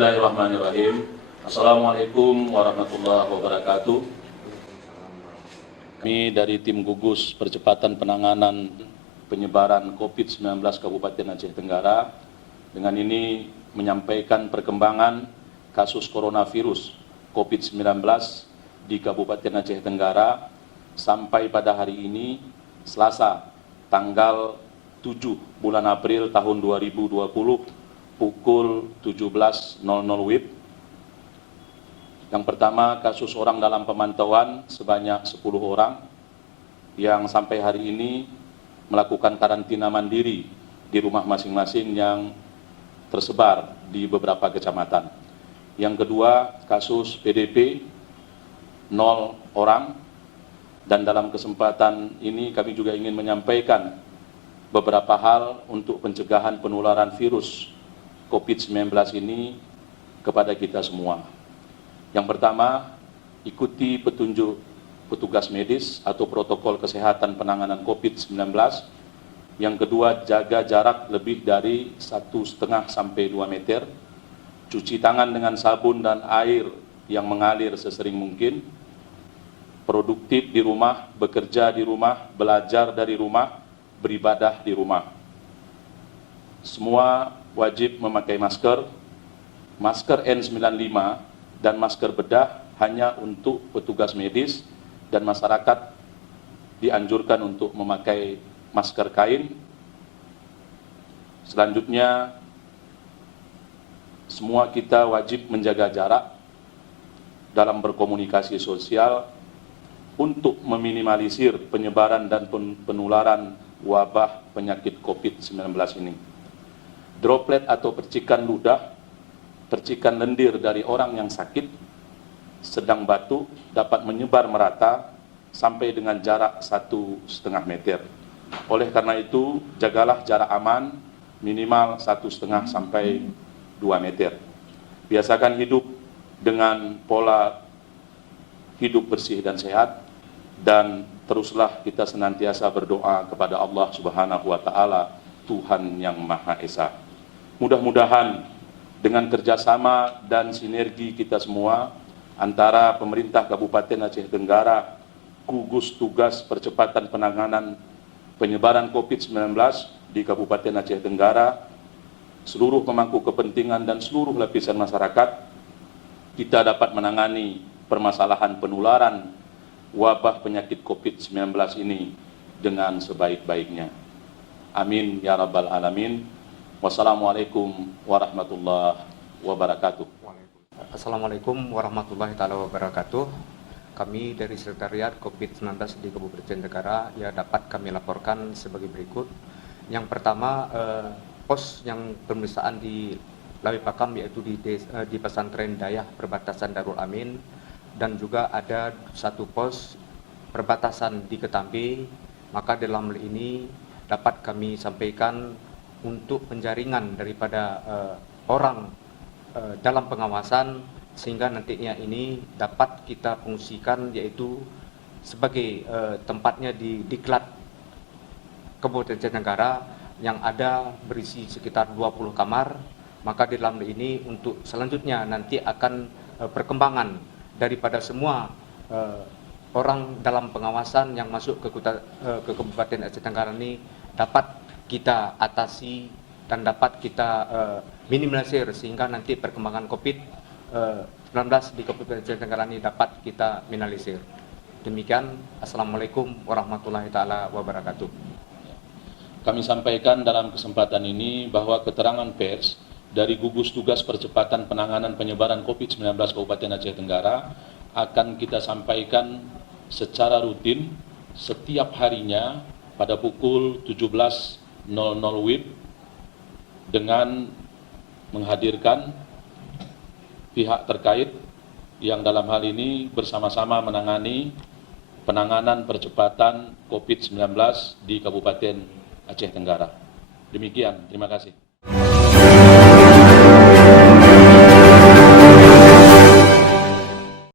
Bismillahirrahmanirrahim. Assalamualaikum warahmatullahi wabarakatuh. Kami dari tim gugus percepatan penanganan penyebaran COVID-19 Kabupaten Aceh Tenggara dengan ini menyampaikan perkembangan kasus coronavirus COVID-19 di Kabupaten Aceh Tenggara sampai pada hari ini Selasa tanggal 7 bulan April tahun 2020 pukul 17.00 WIB. Yang pertama, kasus orang dalam pemantauan sebanyak 10 orang yang sampai hari ini melakukan karantina mandiri di rumah masing-masing yang tersebar di beberapa kecamatan. Yang kedua, kasus PDP 0 orang, dan dalam kesempatan ini kami juga ingin menyampaikan beberapa hal untuk pencegahan penularan virus COVID-19 ini kepada kita semua. Yang pertama, ikuti petunjuk petugas medis atau protokol kesehatan penanganan COVID-19. Yang kedua, jaga jarak lebih dari 1,5 sampai 2 meter. Cuci tangan dengan sabun dan air yang mengalir sesering mungkin. Produktif di rumah, bekerja di rumah, belajar dari rumah, beribadah di rumah. Semua wajib memakai masker N95 dan masker bedah hanya untuk petugas medis, dan masyarakat dianjurkan untuk memakai masker kain. Selanjutnya, semua kita wajib menjaga jarak dalam berkomunikasi sosial untuk meminimalisir penyebaran dan penularan wabah penyakit COVID-19 ini. Droplet atau percikan ludah, percikan lendir dari orang yang sakit, sedang batuk dapat menyebar merata sampai dengan jarak 1,5 meter. Oleh karena itu, jagalah jarak aman minimal 1,5 sampai 2 meter. Biasakan hidup dengan pola hidup bersih dan sehat, dan teruslah kita senantiasa berdoa kepada Allah Subhanahu wa Ta'ala, Tuhan yang Maha Esa. Mudah-mudahan dengan kerjasama dan sinergi kita semua antara pemerintah Kabupaten Aceh Tenggara, gugus tugas percepatan penanganan penyebaran COVID-19 di Kabupaten Aceh Tenggara, seluruh pemangku kepentingan dan seluruh lapisan masyarakat, kita dapat menangani permasalahan penularan wabah penyakit COVID-19 ini dengan sebaik-baiknya. Amin ya rabbal alamin. Wassalamualaikum warahmatullahi wabarakatuh. Assalamualaikum warahmatullahi wabarakatuh. Kami dari Sekretariat COVID-19 di Kabupaten Tenggara dapat kami laporkan sebagai berikut. Yang pertama, pos yang pemeriksaan di Lawi Pakam yaitu di pesantren Dayah perbatasan Darul Amin, dan juga ada satu pos perbatasan di Ketambi. Maka dalam hal ini dapat kami sampaikan untuk penjaringan daripada orang dalam pengawasan, sehingga nantinya ini dapat kita fungsikan yaitu sebagai tempatnya di Diklat Kabupaten Aceh Tenggara yang ada berisi sekitar 20 kamar. Maka di dalam ini untuk selanjutnya nanti akan perkembangan daripada semua orang dalam pengawasan yang masuk ke Kabupaten Aceh Tenggara ini dapat kita atasi dan dapat kita minimalisir, sehingga nanti perkembangan COVID-19 di Kabupaten Aceh Tenggara ini dapat kita minimalisir. Demikian, Assalamualaikum warahmatullahi wabarakatuh. Kami sampaikan dalam kesempatan ini bahwa keterangan pers dari gugus tugas percepatan penanganan penyebaran COVID-19 Kabupaten Aceh Tenggara akan kita sampaikan secara rutin setiap harinya pada pukul 17.00 WIB dengan menghadirkan pihak terkait yang dalam hal ini bersama-sama menangani penanganan percepatan COVID-19 di Kabupaten Aceh Tenggara. Demikian, terima kasih.